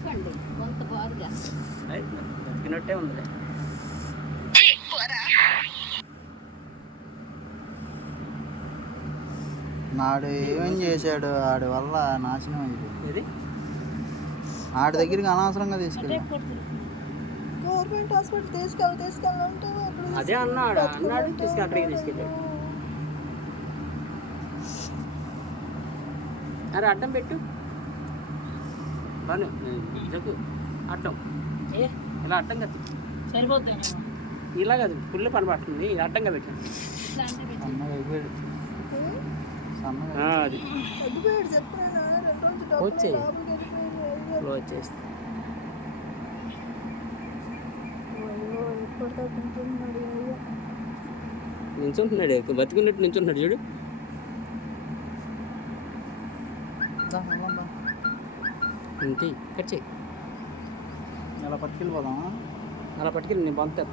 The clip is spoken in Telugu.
తిప్పండి కొంత బారుగా తిన్నట్టే ఉంది. నాడు ఏమేం చేశాడు, ఆడి వల్ల నాశనం అయిపోయింది. ఆడి దగ్గరికి అనవసరంగా తీసుకెళ్ళి గవర్నమెంట్ హాస్పిటల్ తీసుకెళ్ళాలంటే అదే అన్నాడు అక్కడికి తీసుకెళ్ళాడు. అరే అడ్డం పెట్టు బాను జగ్గు అడ్డం ఇలా అడ్డం కదా సరిపోతుంది. ఇలా కాదు ఫుల్ పని పడుతుంది. అడ్డంగా పెట్టాను సన్నగా అయిపోయాడు. అది వచ్చే వచ్చేస్తా నించుంటున్నాడు బతికున్నట్టు నించుంటున్నాడు చూడు. ఇంటి కట్ చేయి అలా పట్టుకెళ్ళిపోదామా? అలా పట్టుకెళ్ళి నేను పంపుతాను.